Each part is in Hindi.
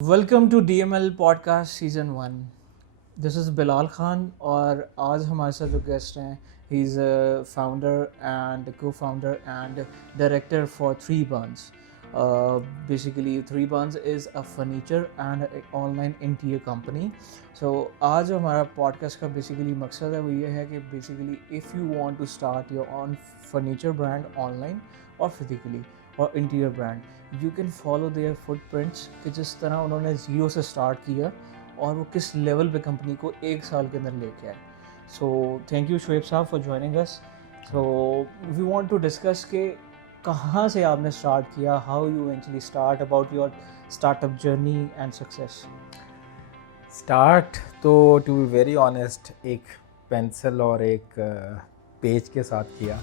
Welcome to DML podcast season 1। This is Bilal Khan और आज हमारे साथ जो गेस्ट हैं he is founder and co founder and director for Three Burns. Basically Three Burns is a furniture and online interior company. So आज जो हमारा पॉडकास्ट का बेसिकली मकसद है वो ये है कि basically if you want to start your own furniture brand online और फिजिकली और interior brand, you can follow their footprints कि जिस तरह उन्होंने ज़ीरो से स्टार्ट किया और वो किस लेवल पे कंपनी को एक साल के अंदर लेके आए। So thank you Shoaib sahab for joining us. So we want to discuss कि कहाँ से आपने स्टार्ट किया, how you eventually start, about your startup journey and success. Start तो टू बी वेरी ऑनेस्ट एक पेंसिल और एक पेज के साथ किया।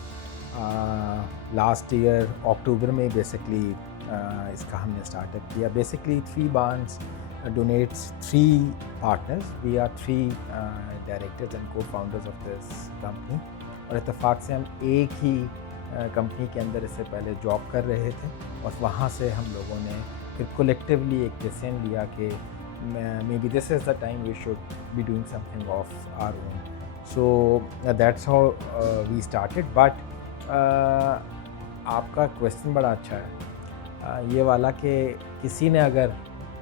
लास्ट ईयर अक्टूबर में बेसिकली इसका हमने स्टार्टअप किया। बेसिकली थ्री बार्न्स डोनेट्स three partners, we are three directors and cofounders of this company. और इत्तेफाक से हम एक ही कंपनी के अंदर इससे पहले जॉब कर रहे थे और वहाँ से हम लोगों ने फिर कलेक्टिवली एक डिसीजन लिया कि maybe this is the time we should be doing something of our own. So that's how we started. But आपका क्वेश्चन बड़ा अच्छा है ये वाला कि किसी ने अगर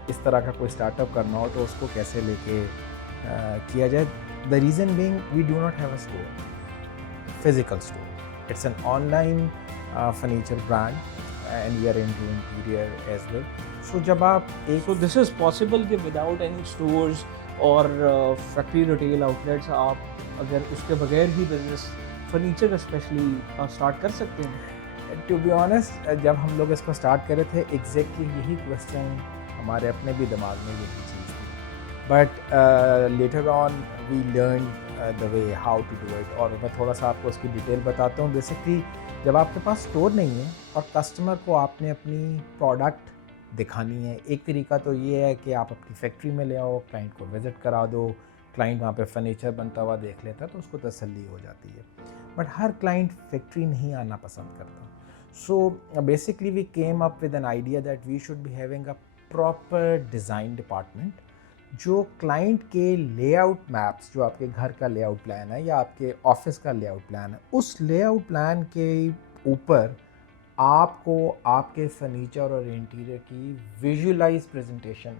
इस तरह का कोई स्टार्टअप करना हो तो उसको कैसे लेके किया जाए। The reason being we do not have a store, physical store. It's an online furniture brand and we are into interior as well. So जब आप एक सो दिस इज़ पॉसिबल कि विदाउट एनी स्टोर्स और फैक्ट्री रिटेल आउटलेट्स आप अगर उसके बगैर ही बिजनेस फर्नीचर का स्पेशली स्टार्ट कर सकते हैं। टू बी ऑनेस्ट जब हम लोग इसको स्टार्ट कर रहे थे एग्जैक्टली यही क्वेश्चन हमारे अपने भी दिमाग में यही चीज़ थी। But later on we learn the way how to do it. और मैं थोड़ा सा आपको उसकी डिटेल बताता हूँ। बेसिकली जब आपके पास स्टोर नहीं है और कस्टमर को आपने अपनी प्रोडक्ट दिखानी है, एक तरीका तो ये है कि आप अपनी फैक्ट्री में ले आओ, क्लाइंट को विज़िट करा दो, क्लाइंट वहाँ पे फर्नीचर बनता हुआ देख लेता है तो उसको तसल्ली हो जाती है। बट हर क्लाइंट फैक्ट्री नहीं आना पसंद करता। So basically we came up with an idea that we should be having a proper design department जो क्लाइंट के लेआउट मैप्स, जो आपके घर का लेआउट प्लान है या आपके ऑफिस का लेआउट प्लान है, उस लेआउट प्लान के ऊपर आपको आपके फर्नीचर और इंटीरियर की विजुअलाइज प्रेजेंटेशन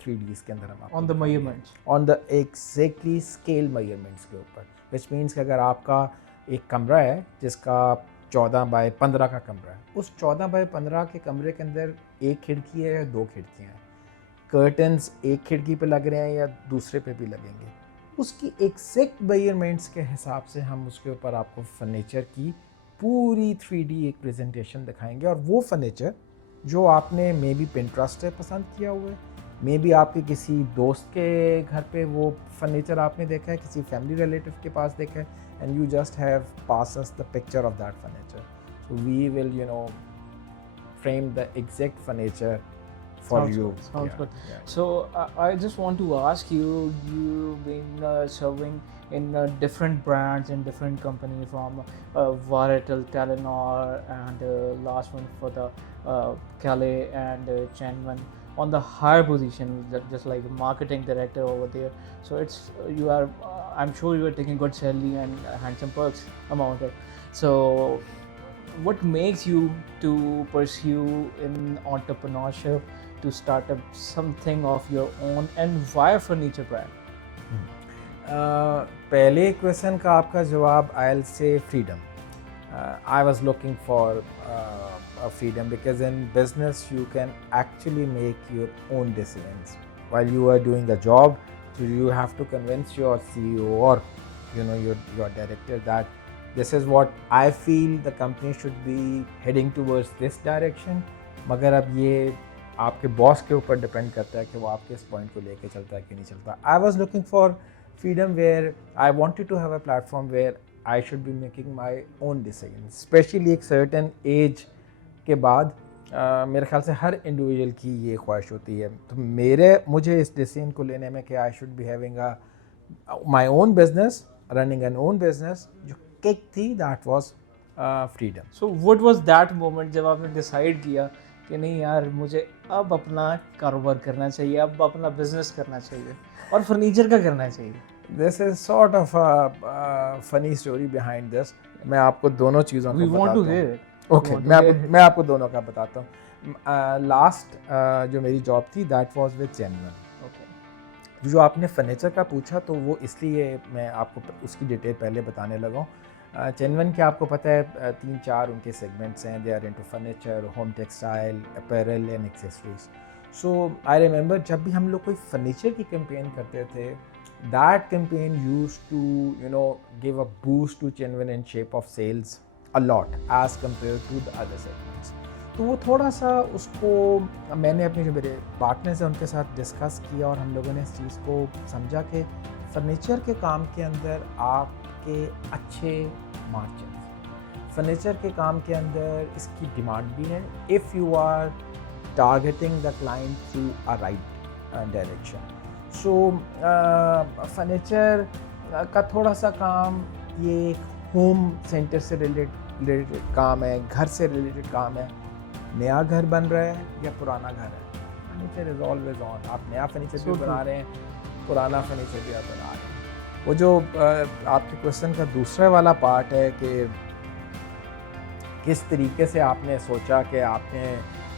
3Ds के अंदर हम on the measurements, on the exactly scale measurements के ऊपर। विच मीन्स कि अगर आपका एक कमरा है जिसका 14 बाय 15 का कमरा है, उस 14 बाय 15 के कमरे के अंदर एक खिड़की है या दो खिड़कियाँ हैं, कर्टन्स एक खिड़की पे लग रहे हैं या दूसरे पे भी लगेंगे, उसकी एग्जैक्ट मेजरमेंट्स के हिसाब से हम उसके ऊपर आपको फर्नीचर की पूरी 3D एक प्रेजेंटेशन दिखाएंगे। और वो फर्नीचर जो आपने मे बी पिंटरेस्ट से पसंद किया हुआ है, मे बी आपके किसी दोस्त के घर पे वो फर्नीचर आपने देखा है, किसी फैमिली रिलेटिव के पास देखा है, and you just have pass us the picture of that furniture. So we will frame the exact furniture for sounds you. good, sounds good. Yeah. So I just want to ask you, you've been serving in different brands in different company, from Varatel, Telenor, and last one for the Calais and Chenman, on the higher position, just like marketing director over there. So it's you are I'm sure you are taking good salary and handsome perks amount it. So what makes you to pursue in entrepreneurship, to start up something of your own, and why a furniture brand? पहले क्वेश्चन का आपका जवाब I'll say freedom. I was looking for a freedom because in business you can actually make your own decisions while you are doing a job. So you have to convince your CEO or your director that this is what I feel the company should be heading towards this direction. मगर अब ये आपके बॉस के ऊपर डिपेंड करता है कि वो आपके इस पॉइंट को लेके चलता है कि नहीं चलता। I was looking for freedom where I wanted to have a platform where I should be making my own decision. Specially एक सर्टन एज के बाद मेरे ख्याल से हर इंडिविजुअल की ये ख्वाहिश होती है। तो मुझे इस डिसीजन को लेने में कि आई should be having my own business, running N one business, जो किक थी that was freedom. So what was that moment जब आपने डिसाइड किया कि नहीं यार मुझे अब अपना कारोबार करना चाहिए, अब अपना बिजनेस करना चाहिए और फर्नीचर का करना चाहिए? This is sort of funny story behind this. मैं आपको दोनों चीज़ों वी को वांट टू बताता हियर हूँ। It, we okay, want to hear मैं इट। आपको दोनों का बताता हूँ। लास्ट जो मेरी जॉब थी that was with genuine. Okay. जो आपने फर्नीचर का पूछा तो वो इसलिए मैं आपको उसकी डिटेल पहले बताने लगा हूँ। जेन्युइन के आपको पता है 3-4 उनके सेगमेंट्स हैं। They are into furniture, home textile, apparel and accessories. So I remember जब भी हम लोग कोई फर्नीचर की कैंपेन करते थे, that campaign use to give a boost to genuine in shape of sales a lot as compare to the other segments. तो वो थोड़ा सा उसको मैंने अपने जो मेरे पार्टनर्स हैं उनके साथ डिस्कस किया और हम लोगों ने इस चीज़ को समझा कि फर्नीचर के काम के अंदर आपके अच्छे मार्जिन, फर्नीचर के काम के अंदर इसकी डिमांड भी है if you are targeting the client through a right direction. So furniture का थोड़ा सा काम ये एक होम सेंटर से रिलेटेड काम है, घर से रिलेटेड काम है। नया घर बन रहा है या पुराना घर है, फर्नीचर इज ऑलवेज ऑन। आप नया फर्नीचर भी बना रहे हैं, पुराना फर्नीचर भी आप बना रहे हैं। वो जो आपके क्वेश्चन का दूसरा वाला पार्ट है कि किस तरीके से आपने सोचा कि आपने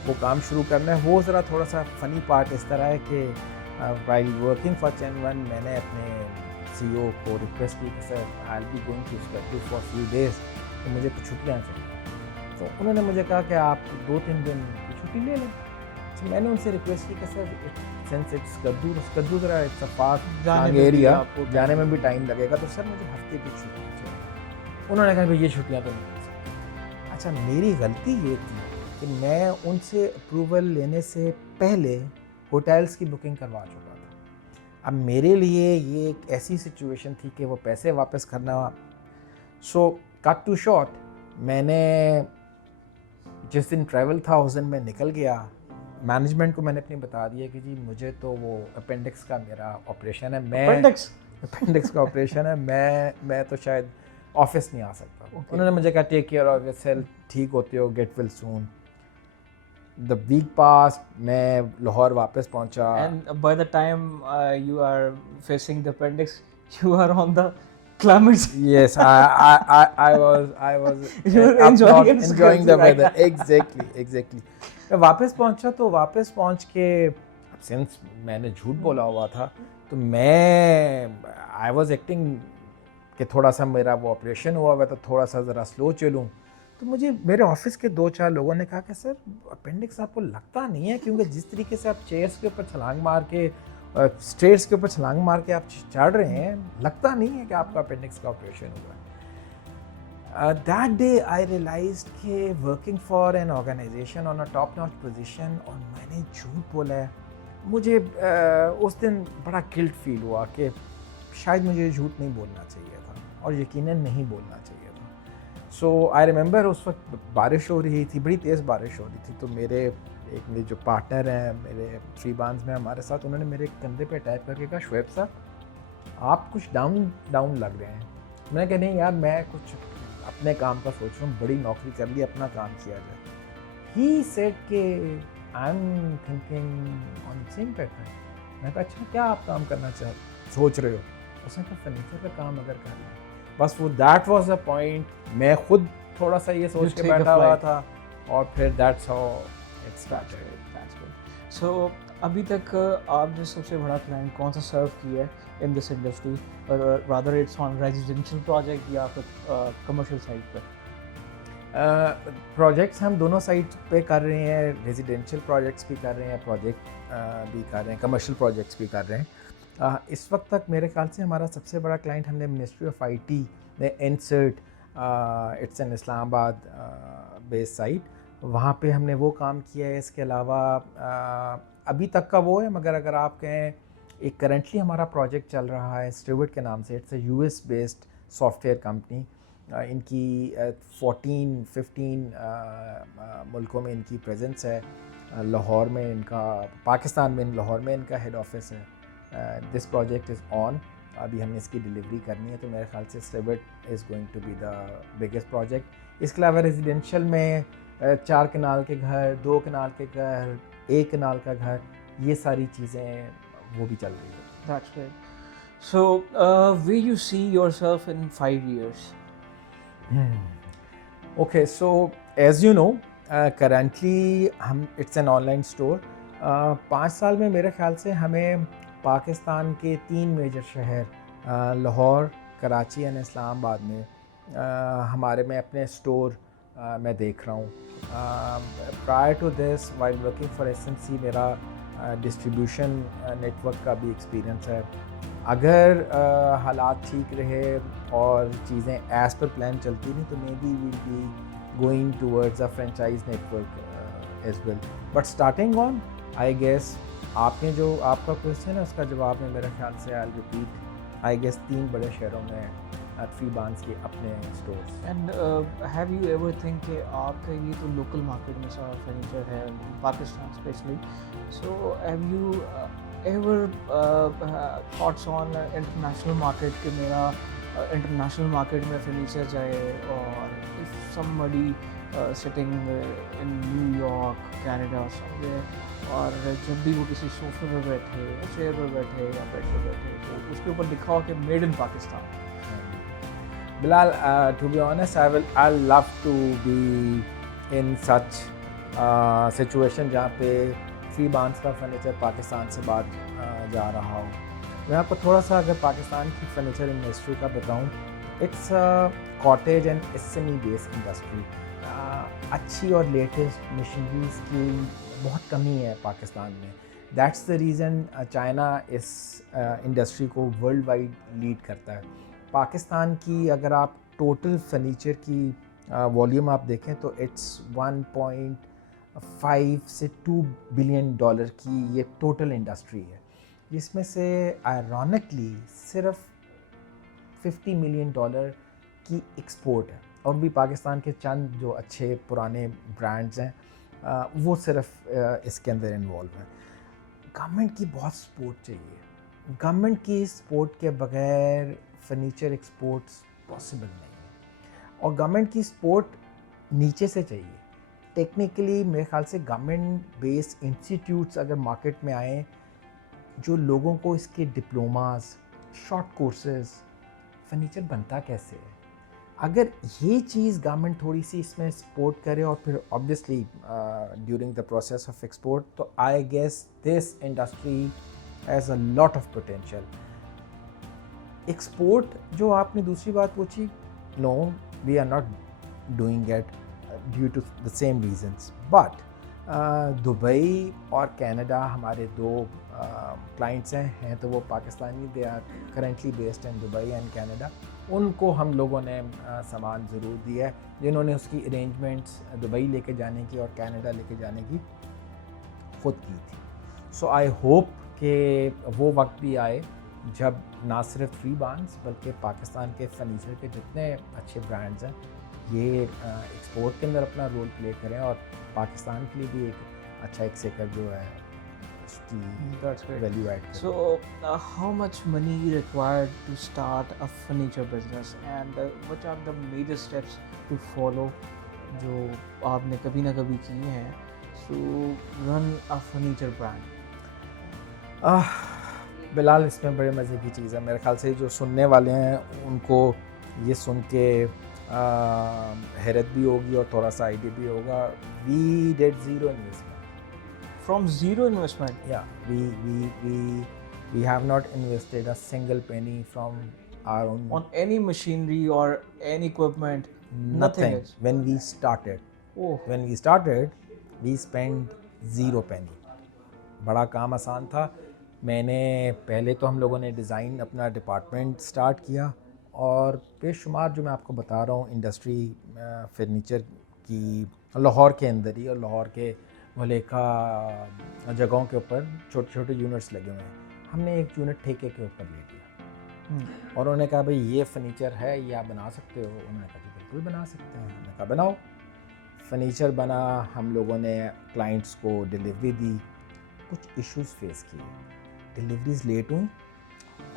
वो काम शुरू करना है, वो ज़रा थोड़ा सा फ़नी पार्ट इस तरह है कि व्हाइल वर्किंग फॉर जेन्युइन मैंने अपने CEO को रिक्वेस्ट की कि sir I will be going to study for few days, तो मुझे कुछ छुट्टियाँ चाहिए। तो उन्होंने मुझे कहा कि आप 2-3 दिन की छुट्टी ले लें। तो मैंने उनसे रिक्वेस्ट की कि सर सिंस इट्स कद्दू ज़रा इट्स अ फार एरिया, जाने में भी टाइम लगेगा, तो सर मुझे हफ्ते की छुट्टी चाहिए। उन्होंने कहा भाई ये छुट्टियाँ तो नहीं मिल सकती। अच्छा, मेरी गलती ये थी कि मैं उनसे अप्रूवल लेने से पहले होटल्स की बुकिंग करवा चुका था। अब मेरे लिए ये एक ऐसी सिचुएशन थी कि वो पैसे वापस करना। सो कट टू शॉर्ट, मैंने जिस दिन ट्रैवल था उस दिन मैं निकल गया। मैनेजमेंट को मैंने अपनी बता दिया कि जी मुझे तो वो अपेंडिक्स का मेरा ऑपरेशन है, मैं अपेंडिक्स का ऑपरेशन है, मैं तो शायद ऑफिस नहीं आ सकता। उन्होंने मुझे कहा टेक केयर ऑफ योरसेल्फ, ठीक होते हो, get well soon. The week pass, मैं लाहौर वापस पहुंचा। And by the time you are facing the appendix, you are on the climates. Yes, I was You were up north enjoying it enjoying the right. weather. Exactly. मैं वापस पहुंचा तो वापस पहुंच के सिंस मैंने झूठ बोला हुआ था तो मैं आई वाज एक्टिंग कि थोड़ा सा मेरा वो ऑपरेशन हुआ हुआ तो थोड़ा सा ज़रा स्लो चलूँ। तो मुझे मेरे ऑफिस के 2-4 लोगों ने कहा कि सर अपेंडिक्स आपको लगता नहीं है, क्योंकि जिस तरीके से आप चेयर्स के ऊपर छलांग मार के स्टेयर्स के ऊपर छलांग मार के आप चढ़ रहे हैं, लगता नहीं है कि आपका अपेंडिक्स का ऑपरेशन हुआ है। दैट डे आई रियलाइज्ड कि working for an organisation on a top notch position और मैंने झूठ बोला है। मुझे उस दिन बड़ा गिल्ट फील हुआ कि शायद मुझे झूठ नहीं बोलना चाहिए था और यकीनन नहीं बोलना चाहिए था। सो आई रिमेंबर उस वक्त बारिश हो रही थी, बड़ी तेज़ बारिश हो रही थी। तो मेरे जो पार्टनर हैं मेरे फ्रीबांस में हमारे साथ, उन्होंने मेरे कंधे पे अटैक करके कहा शुएब साहब आप कुछ डाउन लग रहे हैं। मैंने कहा नहीं यार, मैं कुछ अपने काम का सोच रहा हूँ, बड़ी नौकरी कर ली, अपना काम किया जाए। ही सेड के I am thinking on same pattern. मैं कहा अच्छा क्या आप काम करना सोच रहे हो? उसने कहा फर्नीचर का काम अगर कर लें। बस वो दैट वाज द पॉइंट। मैं खुद थोड़ा सा ये सोच के बैठा हुआ था और फिर दैट्स हाउ इट स्टार्टेड। सो अभी तक आपने सबसे बड़ा क्लाइंट कौन सा सर्व किया है इन दिस इंडस्ट्री, और rather it's on residential project या फिर कमर्शियल साइट पर? प्रोजेक्ट्स हम दोनों साइट पे कर रहे हैं, रेजिडेंशियल प्रोजेक्ट्स भी कर रहे हैं, प्रोजेक्ट भी कर रहे हैं, कमर्शियल प्रोजेक्ट्स भी कर रहे हैं। इस वक्त तक मेरे ख्याल से हमारा सबसे बड़ा क्लाइंट हमने मिनिस्ट्री ऑफ IT ने insert, it's an Islamabad based site, वहाँ पे हमने वो काम किया है। इसके अलावा अभी तक का वो है, मगर अगर आप कहें एक करंटली हमारा प्रोजेक्ट चल रहा है स्टीवर्ट के नाम से, it's a US based software company. इनकी 14-15 मुल्कों में इनकी प्रेजेंस है। लाहौर में इनका, पाकिस्तान में लाहौर में इनका हेड ऑफिस है। दिस प्रोजेक्ट इज़ ऑन, अभी हमने इसकी डिलीवरी करनी है, तो मेरे ख्याल से Stewart is going to be the biggest project. इसके अलावा रेजिडेंशियल में 4 कनाल के घर, 2 कनाल के घर, 1 कनाल का घर, ये सारी चीज़ें वो भी चल रही है। That's great. So, where you see yourself in 5 years? Okay, so as you know, currently हम it's an online store. 5 साल में मेरे ख्याल से हमें पाकिस्तान के 3 मेजर शहर लाहौर, कराची एंड इस्लामाबाद में हमारे में अपने स्टोर मैं देख रहा हूँ। Prior to this while working for SMC मेरा डिस्ट्रीब्यूशन नेटवर्क का भी एक्सपीरियंस है। अगर हालात ठीक रहे और चीज़ें एज़ पर प्लान चलती रही तो maybe will be going towards a franchise network as well. But starting on I guess आपने जो आपका क्वेश्चन है उसका जवाब में मेरे ख्याल से आई रिपीट, आई गेस 3 बड़े शहरों में फ्री बांस के अपने stores. And have you ever think कि आपका ये तो लोकल मार्केट में सारा फर्नीचर है Pakistan specially, so have you ever thoughts on international market कि मेरा इंटरनेशनल मार्केट में फर्नीचर जाए, और if somebody sitting in New York, Canada somewhere, और जब भी वो किसी सोफे पे बैठे या चेयर पे बैठे या बेड पे बैठे तो उसके ऊपर लिखा हो कि made in Pakistan. Bilal, to be honest, I'll love to be in such situation जहाँ पे फ्री बांस का फर्नीचर पाकिस्तान से बाहर जा रहा हो। मैं आपको थोड़ा सा अगर पाकिस्तान की फर्नीचर इंडस्ट्री का बताऊँ, it's cottage and SME based industry. अच्छी और लेटेस्ट मशीनरीज की बहुत कमी है पाकिस्तान में। दैट्स द रीज़न चाइना इस इंडस्ट्री को वर्ल्ड वाइड लीड करता है। पाकिस्तान की अगर आप टोटल फर्नीचर की वॉल्यूम आप देखें तो इट्स 1.5 से 2 बिलियन डॉलर की ये टोटल इंडस्ट्री है, जिसमें से आयरॉनिकली सिर्फ 50 मिलियन डॉलर की एक्सपोर्ट है। और भी पाकिस्तान के चंद जो अच्छे पुराने ब्रांड्स हैं वो सिर्फ इसके अंदर इन्वॉल्व हैं। गवर्नमेंट की बहुत सपोर्ट चाहिए। गवर्नमेंट की सपोर्ट के बगैर फर्नीचर एक्सपोर्ट्स पॉसिबल नहीं है, और गवर्नमेंट की सपोर्ट नीचे से चाहिए। टेक्निकली मेरे ख्याल से गवर्नमेंट बेस्ड इंस्टीट्यूट्स अगर मार्केट में आए जो लोगों को इसके डिप्लोमास, शॉर्ट कोर्सेज, फर्नीचर बनता कैसे है, अगर ये चीज़ गवर्नमेंट थोड़ी सी इसमें सपोर्ट करे और फिर obviously during the process of export, तो I guess this industry has a lot of potential. Export जो आपने दूसरी बात पूछी, no we are not doing it due to the same reasons, but Dubai और कनाडा हमारे 2 क्लाइंट्स हैं तो वो Pakistani, they are currently based in Dubai and Canada. उनको हम लोगों ने सामान ज़रूर दिया है, जिन्होंने उसकी अरेंजमेंट्स दुबई लेके जाने की और कनाडा लेके जाने की ख़ुद की थी। सो आई होप कि वो वक्त भी आए जब ना सिर्फ फ्री बांस बल्कि पाकिस्तान के फर्नीचर के जितने अच्छे ब्रांड्स हैं ये एक्सपोर्ट के अंदर अपना रोल प्ले करें और पाकिस्तान के लिए भी एक अच्छा एक सेक्टर जो है उसकी वैल्यू ऐड करें। So, how much money required to start a furniture business, and what are the major steps to follow जो आपने कभी ना कभी किए हैं to run a furniture brand? Bilal, इसमें बड़े मज़े की चीज़ है। मेरे ख्याल से जो सुनने वाले हैं उनको ये सुन के हैरत भी होगी और थोड़ा सा आइडिया भी होगा। We did zero investment. From zero investment? Yeah, we have not invested a single penny from our own. On any machinery or any equipment? Nothing. Else? When we started, Oh. we spent 0 penny. बड़ा काम आसान था। मैंने पहले तो हम लोगों ने डिज़ाइन अपना डिपार्टमेंट स्टार्ट किया और बेशुमार जो मैं आपको बता रहा हूँ इंडस्ट्री फर्नीचर की लाहौर के अंदर ही और लाहौर के मलेका जगहों के ऊपर छोटे छोटे यूनिट्स लगे हुए हैं। हमने एक यूनिट ठेके के ऊपर ले लिया और उन्होंने कहा भाई ये फर्नीचर है, ये आप बना सकते हो? उन्होंने कहा कि बिल्कुल बना सकते हैं। हमने कहा बनाओ। फर्नीचर बना, हम लोगों ने क्लाइंट्स को डिलीवरी दी, कुछ इश्यूज़ फेस किए, डिलीवरीज लेट हुई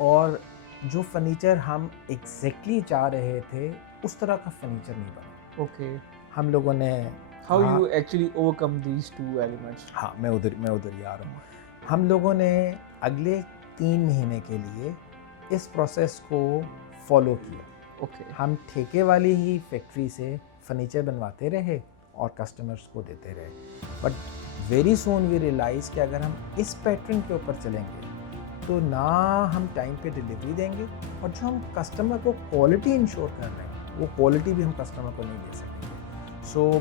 और जो फर्नीचर हम एग्जैक्टली चाह रहे थे उस तरह का फर्नीचर नहीं बना। ओके। हम लोगों ने How हाँ। you actually overcome these two elements? हाँ, मैं उधर ही आ रहा हूँ। हम लोगों ने अगले 3 महीने के लिए इस प्रोसेस को फॉलो किया। Okay. हम ठेके वाली ही फैक्ट्री से फर्नीचर बनवाते रहे और कस्टमर्स को देते रहे, but very soon we realise कि अगर हम इस पैटर्न के ऊपर चलेंगे तो ना हम टाइम पे डिलीवरी देंगे और जो हम कस्टमर को क्वालिटी इंश्योर कर रहे हैं वो क्वालिटी भी हम कस्टमर को नहीं दे सकेंगे। सो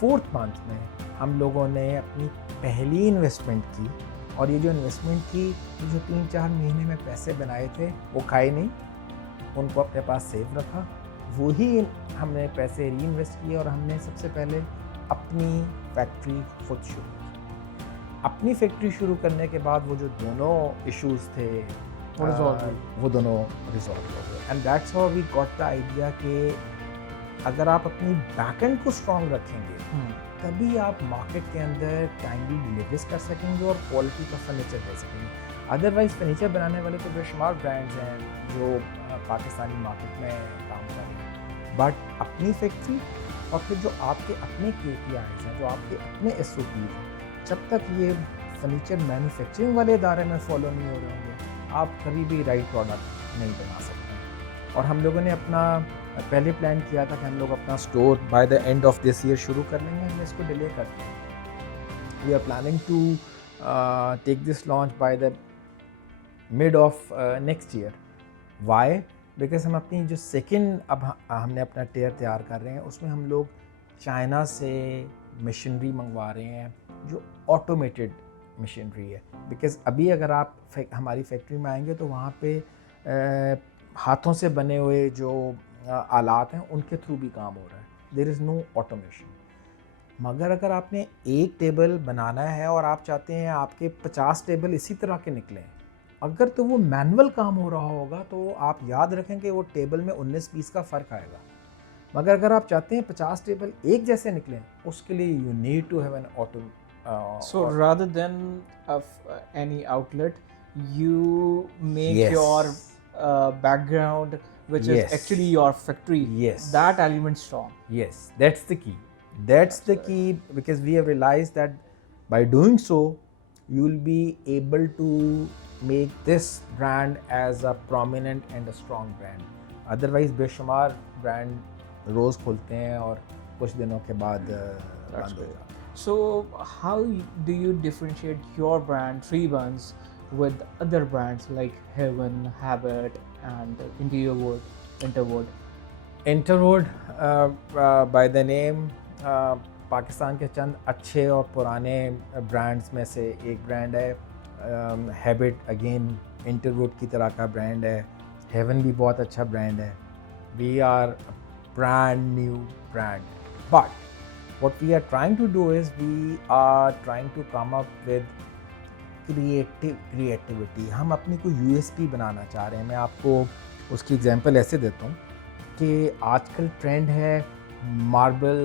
4th मंथ में हम लोगों ने अपनी पहली इन्वेस्टमेंट की, और ये जो इन्वेस्टमेंट की, जो 3-4 महीने में पैसे बनाए थे वो खाए नहीं, उनको अपने पास सेव रखा, वही हमने पैसे री इन्वेस्ट किए और हमने सबसे पहले अपनी फैक्ट्री खुद शुरू की। अपनी फैक्ट्री शुरू करने के बाद वो जो दोनों इश्यूज थे वो दोनों रिजॉल्व हो गए, and that's how we got the idea कि अगर आप अपनी बैकएंड को स्ट्रॉन्ग रखेंगे तभी आप मार्केट के अंदर टाइमली डिलीवरीज कर सकेंगे और क्वालिटी का फर्नीचर दे सकेंगे। अदरवाइज फर्नीचर बनाने वाले तो बेशुमार ब्रांड्स हैं जो पाकिस्तानी मार्केट में काम कर रहे हैं, बट अपनी फैक्ट्री और फिर जो आपके अपने KPIs हैं, जो आपके अपने SOPs हैं, जब तक ये फर्नीचर मैन्युफैक्चरिंग वाले इदारे में फॉलो नहीं हो रहे होंगे आप कभी भी राइट प्रोडक्ट नहीं बना सकते। और हम लोगों ने अपना पहले प्लान किया था कि हम लोग अपना store by the end of this year शुरू कर लेंगे, हमने इसको डिले कर दिया। We are planning to take this launch by the mid of next year. Why? Because हम अपनी जो सेकेंड अब हमने अपना टेयर तैयार कर रहे हैं उसमें हम लोग चाइना से मशीनरी मंगवा रहे हैं जो ऑटोमेटेड मशीनरी है। बिकॉज अभी अगर आप हमारी फैक्ट्री में आएंगे तो वहाँ पे हाथों से बने हुए जो आलात हैं उनके थ्रू भी काम हो रहा है, देयर इज़ नो ऑटोमेशन। मगर अगर आपने एक टेबल बनाना है और आप चाहते हैं आपके 50 टेबल इसी तरह के निकलें, अगर तो वो मैनुअल काम हो रहा होगा तो आप याद रखें कि वो टेबल में 19 पीस का फ़र्क आएगा। मगर अगर आप चाहते हैं 50 टेबल एक जैसे निकलें, उसके लिए you need to have an auto. So rather than any outlet, you make Yes. your background, which is Yes. actually your factory. Yes. That element strong. Yes, that's the key. That's the key, because we have realized that by doing so, you will be able to make this brand as a prominent and a strong brand. Otherwise, बेशुमार brand रोज़ खुलते हैं और कुछ दिनों के बाद बंद हो जाते हैं। So how do you differentiate your brand, Three Buns, with other brands like Heaven, Habit, and Interwood? Interwood, by the name, Pakistan के चंद अच्छे और पुराने ब्रांड्स में से एक ब्रांड है। हैबिट अगेन इंटरवुड की तरह का ब्रांड है। हेवन भी बहुत अच्छा ब्रांड है। We are brand new brand, but what we are trying to do is we are trying to come up with creativity। हम अपनी कोई USP बनाना चाह रहे हैं। मैं आपको उसकी एग्जांपल ऐसे देता हूँ कि आजकल ट्रेंड है मार्बल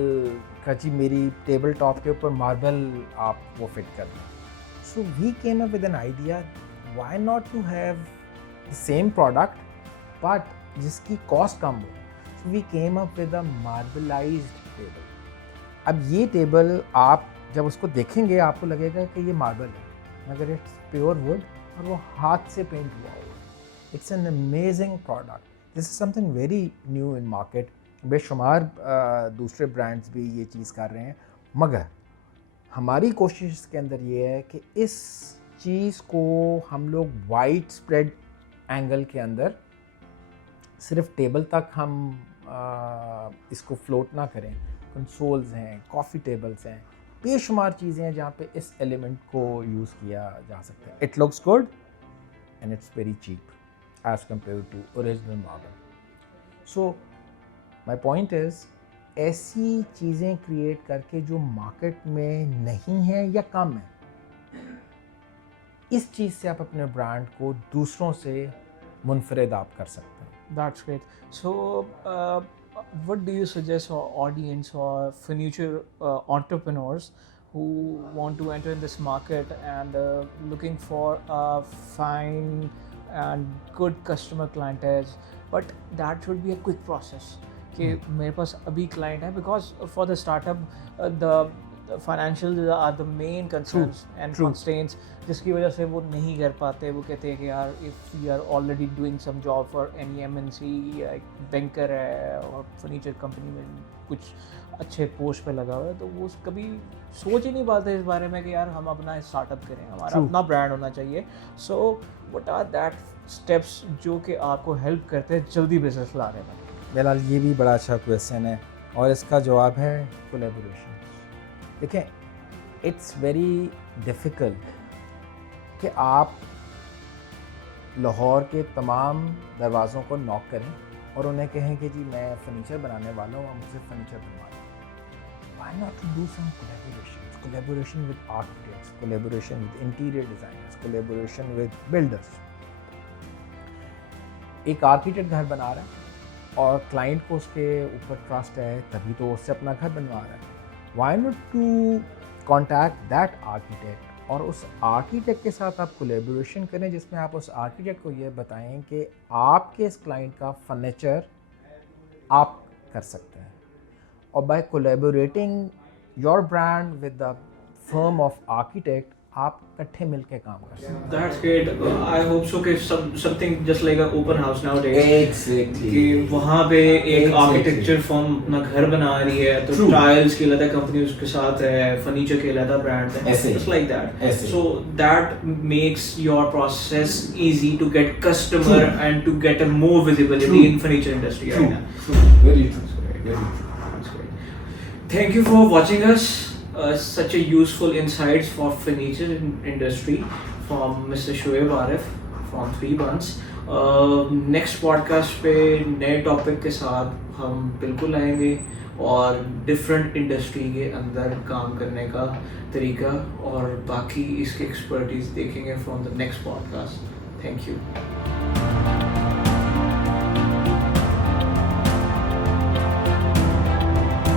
का, जी मेरी टेबल टॉप के ऊपर मार्बल आप वो फिट कर दें। So we came up with an idea, why not to have the same product but जिसकी कॉस्ट कम हो। So we came up with a marbleized table. अब ये टेबल आप जब उसको देखेंगे आपको लगेगा कि ये मार्बल है, मगर इट्स प्योर वुड और वो हाथ से पेंट हुआ हुआ। It's an amazing product. This is something very new in market. बेशुमार दूसरे ब्रांड्स भी ये चीज़ कर रहे हैं, मगर हमारी कोशिश इसके अंदर ये है कि इस चीज़ को हम लोग वाइड स्प्रेड एंगल के अंदर सिर्फ टेबल तक हम इसको फ्लोट ना करें। कंसोल्स हैं, कॉफ़ी टेबल्स हैं, बेशुमार चीज़ें हैं जहाँ पे इस एलिमेंट को यूज़ किया जा सकता है। It looks good and it's very cheap as compare to original marble. So my point is, ऐसी चीज़ें क्रिएट करके जो मार्केट में नहीं है या कम है, इस चीज़ से आप अपने ब्रांड को दूसरों से मुनफरिद आप कर सकते हैं। That's great. So what do you suggest our audience or future entrepreneurs who want to enter in this market and looking for a fine and good customer clientele, but that should be a quick process? कि मेरे पास अभी क्लाइंट है, because for the startup the financial are the main concerns and True. Constraints, जिसकी वजह से वो नहीं कर पाते. वो कहते हैं कि यार if you are already doing some job for any MNC, banker है और फर्नीचर कंपनी में कुछ अच्छे पोस्ट पे लगा हुआ है, तो वो कभी सोच ही नहीं पाते इस बारे में कि यार हम अपना स्टार्टअप करें, हमारा True. अपना ब्रांड होना चाहिए. So what are that steps जो कि आपको हेल्प करते हैं जल्दी बिजनेस लाने में? बिलाल, ये भी बड़ा अच्छा क्वेश्चन है और इसका जवाब है कोलैबोरेशन. देखें, इट्स वेरी डिफ़िकल्ट कि आप लाहौर के तमाम दरवाज़ों को नॉक करें और उन्हें कहें कि जी मैं फर्नीचर बनाने वाला हूँ, आप मुझसे फर्नीचर बनवा दें. Why not to do some collaboration with architects, collaboration with interior designers, collaboration with builders. एक आर्किटेक्ट घर बना रहा है और क्लाइंट को उसके ऊपर ट्रस्ट है, तभी तो उससे अपना घर बनवा रहा है. Why not to contact that architect और उस आर्किटेक्ट के साथ आप कोलैबोरेशन करें, जिसमें आप उस आर्किटेक्ट को ये बताएं कि आपके इस क्लाइंट का फर्नीचर आप कर सकते हैं. और by collaborating your brand with the firm of architect, आप इकट्ठे मिलकर काम कर सकते हैं. That's great. I hope so कि something just like an open house nowadays. Exactly. कि वहाँ पे एक Exactly. आर्किटेक्चर फर्म अपना घर बना रही है, तो True. टाइल्स की अलग कंपनी उसके साथ है, फर्नीचर के अलग ब्रांड है, ऐसे. just like that. ऐसे. So that makes your process easy to get customer True. and to get a more visibility True. in furniture industry True. right now. True. Very true. That's great. Very true. That's great. Thank you for watching us. Such a useful insights for furniture industry from Mr. Shoaib Arif from 3 Buns. Next podcast पे नए टॉपिक के साथ हम बिल्कुल आएंगे और डिफरेंट इंडस्ट्री के अंदर काम करने का तरीका और बाकी इसके एक्सपर्टीज देखेंगे from the next podcast. Thank you.